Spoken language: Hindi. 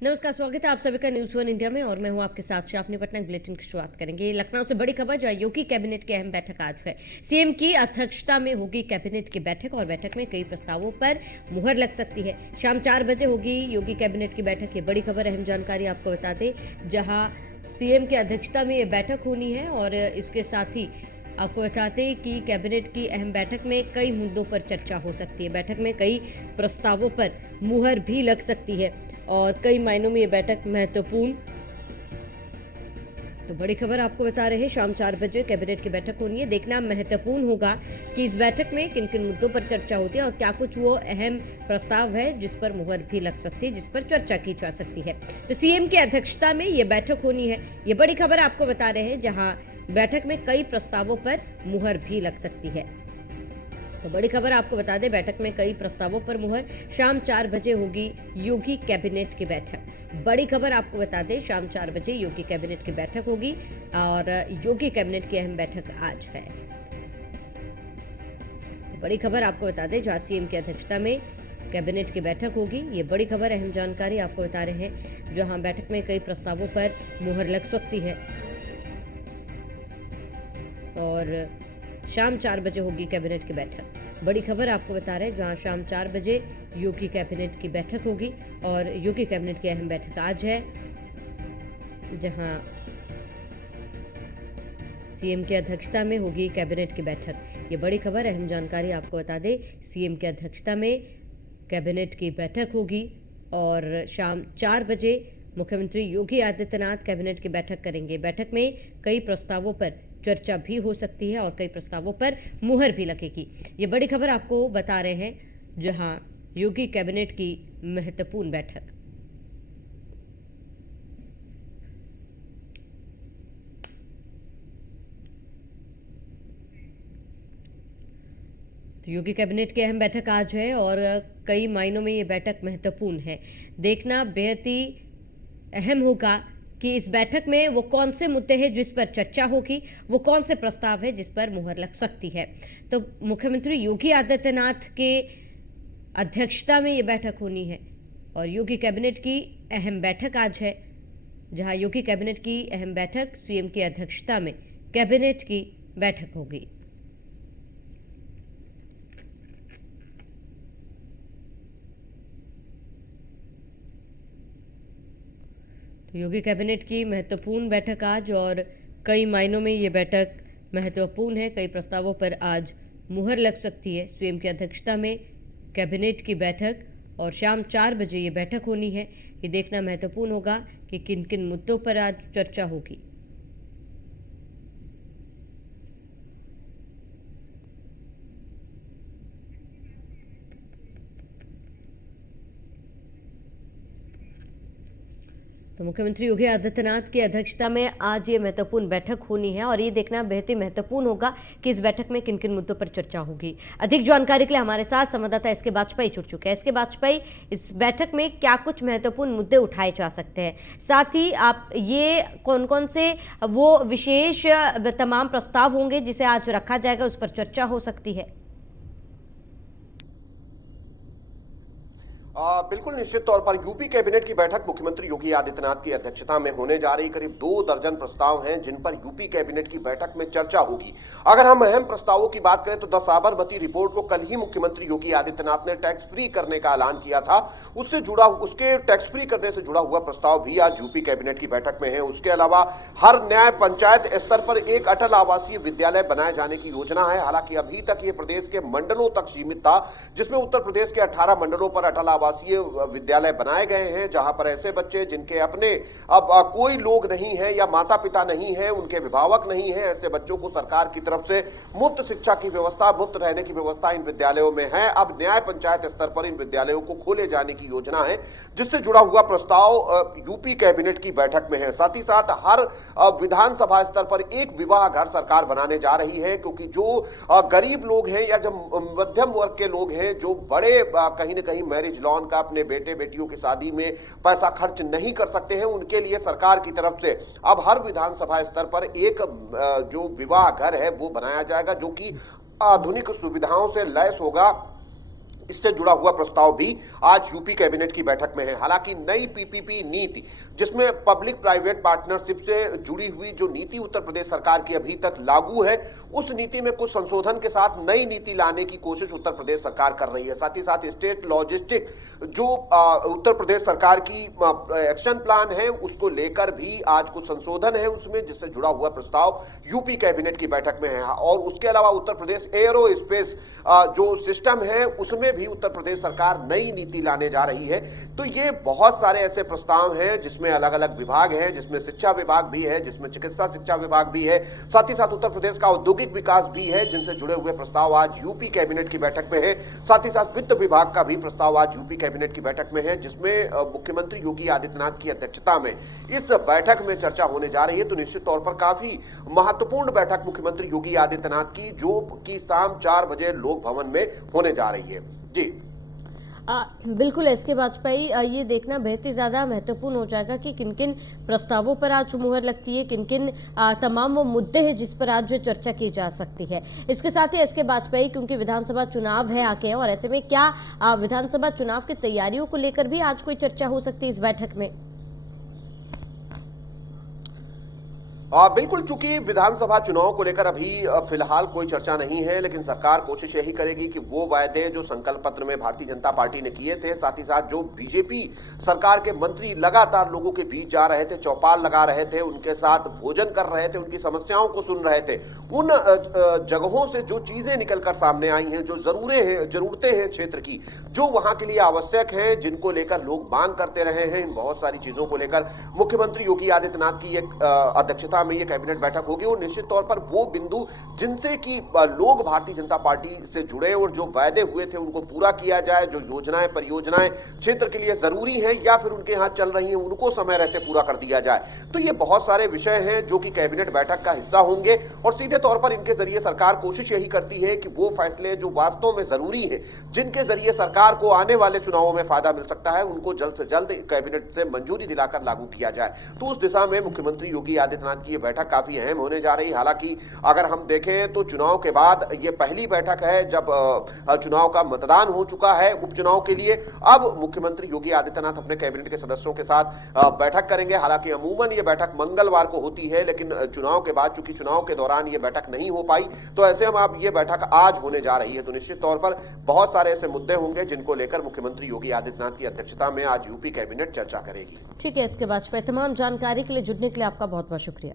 नमस्कार, स्वागत है आप सभी का न्यूज़ वन इंडिया में और मैं हूं आपके साथ शाफनी पटना। बुलेटिन की शुरुआत करेंगे लखनऊ से बड़ी खबर, जहां योगी कैबिनेट की अहम बैठक आज है। सीएम की अध्यक्षता में होगी कैबिनेट की बैठक और बैठक में कई प्रस्तावों पर मुहर लग सकती है। शाम 4 बजे होगी योगी कैबिनेट की बैठक। ये बड़ी खबर, अहम जानकारी आपको बता दें, जहाँ सीएम की अध्यक्षता में ये बैठक होनी है और इसके साथ ही आपको बताते हैं कि कैबिनेट की अहम बैठक में कई मुद्दों पर चर्चा हो सकती है। बैठक में कई प्रस्तावों पर मुहर भी लग सकती है और कई मायनों में ये बैठक महत्वपूर्ण। तो बड़ी खबर आपको बता रहे हैं, शाम 4 बजे कैबिनेट की बैठक होनी है। देखना महत्वपूर्ण होगा कि इस बैठक में किन किन मुद्दों पर चर्चा होती है और क्या कुछ वो अहम प्रस्ताव है जिस पर मुहर भी लग सकती है, जिस पर चर्चा की जा सकती है। तो सीएम की अध्यक्षता में ये बैठक होनी है। ये बड़ी खबर आपको बता रहे हैं, जहां बैठक में कई प्रस्तावों पर मुहर भी लग सकती है। तो बड़ी खबर आपको बता दें, बैठक में कई प्रस्तावों पर मुहर। शाम 4 बजे होगी योगी कैबिनेट की बैठक। बड़ी खबर आपको बता दें, शाम 4 बजे योगी कैबिनेट की बैठक होगी और योगी कैबिनेट की अहम बैठक आज है। बड़ी खबर आपको बता दें, जहां सीएम की अध्यक्षता में कैबिनेट की बैठक होगी। ये बड़ी खबर, अहम जानकारी आपको बता रहे हैं, जहां बैठक में कई प्रस्तावों पर मुहर लग सकती है और शाम 4 बजे होगी कैबिनेट की बैठक। बड़ी खबर आपको बता रहे हैं, जहां शाम 4 बजे योगी कैबिनेट की बैठक होगी और योगी कैबिनेट की अहम बैठक आज है, जहां सीएम की अध्यक्षता में होगी कैबिनेट की बैठक। ये बड़ी खबर, अहम जानकारी आपको बता दें, सीएम की अध्यक्षता में कैबिनेट की बैठक होगी और शाम 4 बजे मुख्यमंत्री योगी आदित्यनाथ कैबिनेट की बैठक करेंगे। बैठक में कई प्रस्तावों पर चर्चा भी हो सकती है और कई प्रस्तावों पर मुहर भी लगेगी। ये बड़ी खबर आपको बता रहे हैं, जहां योगी कैबिनेट की महत्वपूर्ण बैठक। तो योगी कैबिनेट की अहम बैठक आज है और कई मायनों में ये बैठक महत्वपूर्ण है। देखना बेहद ही अहम होगा कि इस बैठक में वो कौन से मुद्दे हैं जिस पर चर्चा होगी, वो कौन से प्रस्ताव है जिस पर मुहर लग सकती है। तो मुख्यमंत्री योगी आदित्यनाथ के अध्यक्षता में ये बैठक होनी है और योगी कैबिनेट की अहम बैठक आज है, जहां योगी कैबिनेट की अहम बैठक सीएम की अध्यक्षता में कैबिनेट की बैठक होगी। तो योगी कैबिनेट की महत्वपूर्ण बैठक आज और कई मायनों में ये बैठक महत्वपूर्ण है। कई प्रस्तावों पर आज मुहर लग सकती है। सीएम की अध्यक्षता में कैबिनेट की बैठक और शाम 4 बजे ये बैठक होनी है। ये देखना महत्वपूर्ण होगा कि किन किन मुद्दों पर आज चर्चा होगी। तो मुख्यमंत्री योगी आदित्यनाथ की अध्यक्षता में आज ये महत्वपूर्ण बैठक होनी है और ये देखना बेहद ही महत्वपूर्ण होगा कि इस बैठक में किन किन मुद्दों पर चर्चा होगी। अधिक जानकारी के लिए हमारे साथ संवाददाता एसके बाजपेयी जुड़ चुके हैं। एसके बाजपेयी, इस बैठक में क्या कुछ महत्वपूर्ण मुद्दे उठाए जा सकते हैं, साथ ही आप ये कौन कौन से वो विशेष तमाम प्रस्ताव होंगे जिसे आज रखा जाएगा, उस पर चर्चा हो सकती है? बिल्कुल निश्चित तौर पर यूपी कैबिनेट की बैठक मुख्यमंत्री योगी आदित्यनाथ की अध्यक्षता में होने जा रही। करीब 2 दर्जन प्रस्ताव हैं जिन पर यूपी कैबिनेट की बैठक में चर्चा होगी। अगर हम अहम प्रस्तावों की बात करें तो 10 साबरमती रिपोर्ट को कल ही मुख्यमंत्री योगी आदित्यनाथ ने टैक्स फ्री करने का ऐलान किया था। उसके टैक्स फ्री करने से जुड़ा हुआ प्रस्ताव भी आज यूपी कैबिनेट की बैठक में है। उसके अलावा हर न्याय पंचायत स्तर पर एक अटल आवासीय विद्यालय बनाए जाने की योजना है। हालांकि अभी तक ये प्रदेश के मंडलों तक सीमित था, जिसमें उत्तर प्रदेश के 18 मंडलों पर अटल आवासीय विद्यालय बनाए गए हैं, जहां पर ऐसे बच्चे जिनके अपने कोई लोग नहीं है या माता पिता नहीं है, उनके अभिभावक नहीं है, ऐसे बच्चों को सरकार की तरफ से मुफ्त शिक्षा की व्यवस्था, मुफ्त रहने की व्यवस्था इन विद्यालयों में है। अब न्याय पंचायत स्तर पर इन विद्यालयों को खोले जाने की योजना है, जिससे जुड़ा हुआ प्रस्ताव यूपी कैबिनेट की बैठक में है। साथ ही साथ हर विधानसभा स्तर पर एक विवाह घर सरकार बनाने जा रही है, क्योंकि जो गरीब लोग हैं या जो मध्यम वर्ग के लोग हैं, जो बड़े कहीं ना कहीं मैरिज लॉन का अपने बेटे बेटियों की शादी में पैसा खर्च नहीं कर सकते हैं, उनके लिए सरकार की तरफ से अब हर विधानसभा स्तर पर एक जो विवाह घर है वो बनाया जाएगा, जो कि आधुनिक सुविधाओं से लैस होगा। इससे जुड़ा हुआ प्रस्ताव भी आज यूपी कैबिनेट की बैठक में है। हालांकि नई पीपीपी नीति, जिसमें पब्लिक प्राइवेट पार्टनरशिप से जुड़ी हुई जो नीति उत्तर प्रदेश सरकार की अभी तक लागू है, उस नीति में कुछ संशोधन के साथ नई नीति लाने की कोशिश उत्तर प्रदेश सरकार कर रही है। साथ ही साथ स्टेट लॉजिस्टिक जो उत्तर प्रदेश सरकार की एक्शन प्लान है, उसको लेकर भी आज कुछ संशोधन है उसमें, जिससे जुड़ा हुआ प्रस्ताव यूपी कैबिनेट की बैठक में है। और उसके अलावा उत्तर प्रदेश एरो स्पेस जो सिस्टम है, उसमें भी उत्तर प्रदेश सरकार नई नीति लाने जा रही है। तो ये बहुत सारे ऐसे प्रस्ताव हैं जिसमें अलग अलग विभाग हैं, जिसमें शिक्षा विभाग भी है, जिसमें चिकित्सा शिक्षा विभाग भी है, साथ ही साथ उत्तर प्रदेश का औद्योगिक विकास भी है, जिनसे जुड़े हुए प्रस्ताव आज यूपी कैबिनेट की बैठक में है। साथ ही साथ वित्त विभाग का भी प्रस्ताव आज यूपी कैबिनेट की बैठक में है, जिसमें मुख्यमंत्री योगी आदित्यनाथ की अध्यक्षता में इस बैठक में चर्चा होने जा रही है। तो निश्चित तौर पर काफी महत्वपूर्ण बैठक मुख्यमंत्री योगी आदित्यनाथ की, जो कि शाम 4 बजे लोक भवन में होने जा रही है। जी बिल्कुल एसके वाजपेयी, ये देखना बेहद ही ज़्यादा महत्वपूर्ण हो जाएगा कि किन किन प्रस्तावों पर आज मुहर लगती है, किन किन तमाम वो मुद्दे हैं जिस पर आज जो चर्चा की जा सकती है। इसके साथ ही एसके वाजपेयी, क्योंकि विधानसभा चुनाव है आके, और ऐसे में क्या विधानसभा चुनाव की तैयारियों को लेकर भी आज कोई चर्चा हो सकती है इस बैठक में? बिल्कुल, चूंकि विधानसभा चुनाव को लेकर अभी फिलहाल कोई चर्चा नहीं है, लेकिन सरकार कोशिश यही करेगी कि वो वायदे जो संकल्प पत्र में भारतीय जनता पार्टी ने किए थे, साथ ही साथ जो बीजेपी सरकार के मंत्री लगातार लोगों के बीच जा रहे थे, चौपाल लगा रहे थे, उनके साथ भोजन कर रहे थे, उनकी समस्याओं को सुन रहे थे, उन जगहों से जो चीजें निकलकर सामने आई हैं, जो जरूरतें हैं क्षेत्र की, जो वहां के लिए आवश्यक हैं, जिनको लेकर लोग मांग करते रहे हैं, इन बहुत सारी चीजों को लेकर मुख्यमंत्री योगी आदित्यनाथ की एक अध्यक्षता में ये कैबिनेट बैठक होगी। और निश्चित तौर पर वो बिंदु जिनसे कि लोग भारतीय जनता पार्टी से जुड़े और जो वायदे हुए थे उनको पूरा किया जाए, जो योजनाएं परियोजनाएं क्षेत्र के लिए जरूरी हैं या फिर उनके यहां चल रही हैं, उनको समय रहते पूरा कर दिया जाए। तो ये बहुत सारे विषय हैं जो कि कैबिनेट बैठक का हिस्सा होंगे, और सीधे तौर पर इनके जरिए सरकार कोशिश यही करती है कि वो फैसले जो वास्तव में जरूरी है, जिनके जरिए सरकार को आने वाले चुनावों में फायदा मिल सकता है, उनको जल्द से जल्द कैबिनेट से मंजूरी दिलाकर लागू किया जाए। तो उस दिशा में मुख्यमंत्री योगी आदित्यनाथ की बैठक काफी अहम होने जा रही है। हालांकि अगर हम देखें तो चुनाव के बाद ये पहली बैठक है जब चुनाव का मतदान हो चुका है उपचुनाव के लिए। अब मुख्यमंत्री योगी आदित्यनाथ अपने कैबिनेट के सदस्यों के साथ बैठक करेंगे। हालांकि अमूमन ये बैठक मंगलवार को होती है, लेकिन चुनाव के बाद चूंकि चुनाव के दौरान ये बैठक नहीं हो पाई, तो ऐसे में अब ये बैठक आज होने जा रही है। तो निश्चित तौर पर बहुत सारे ऐसे मुद्दे होंगे जिनको लेकर मुख्यमंत्री योगी आदित्यनाथ की अध्यक्षता में आज यूपी कैबिनेट चर्चा करेगी। ठीक है, इसके वाजपेयी, तमाम जानकारी के लिए जुड़ने के लिए आपका बहुत बहुत शुक्रिया।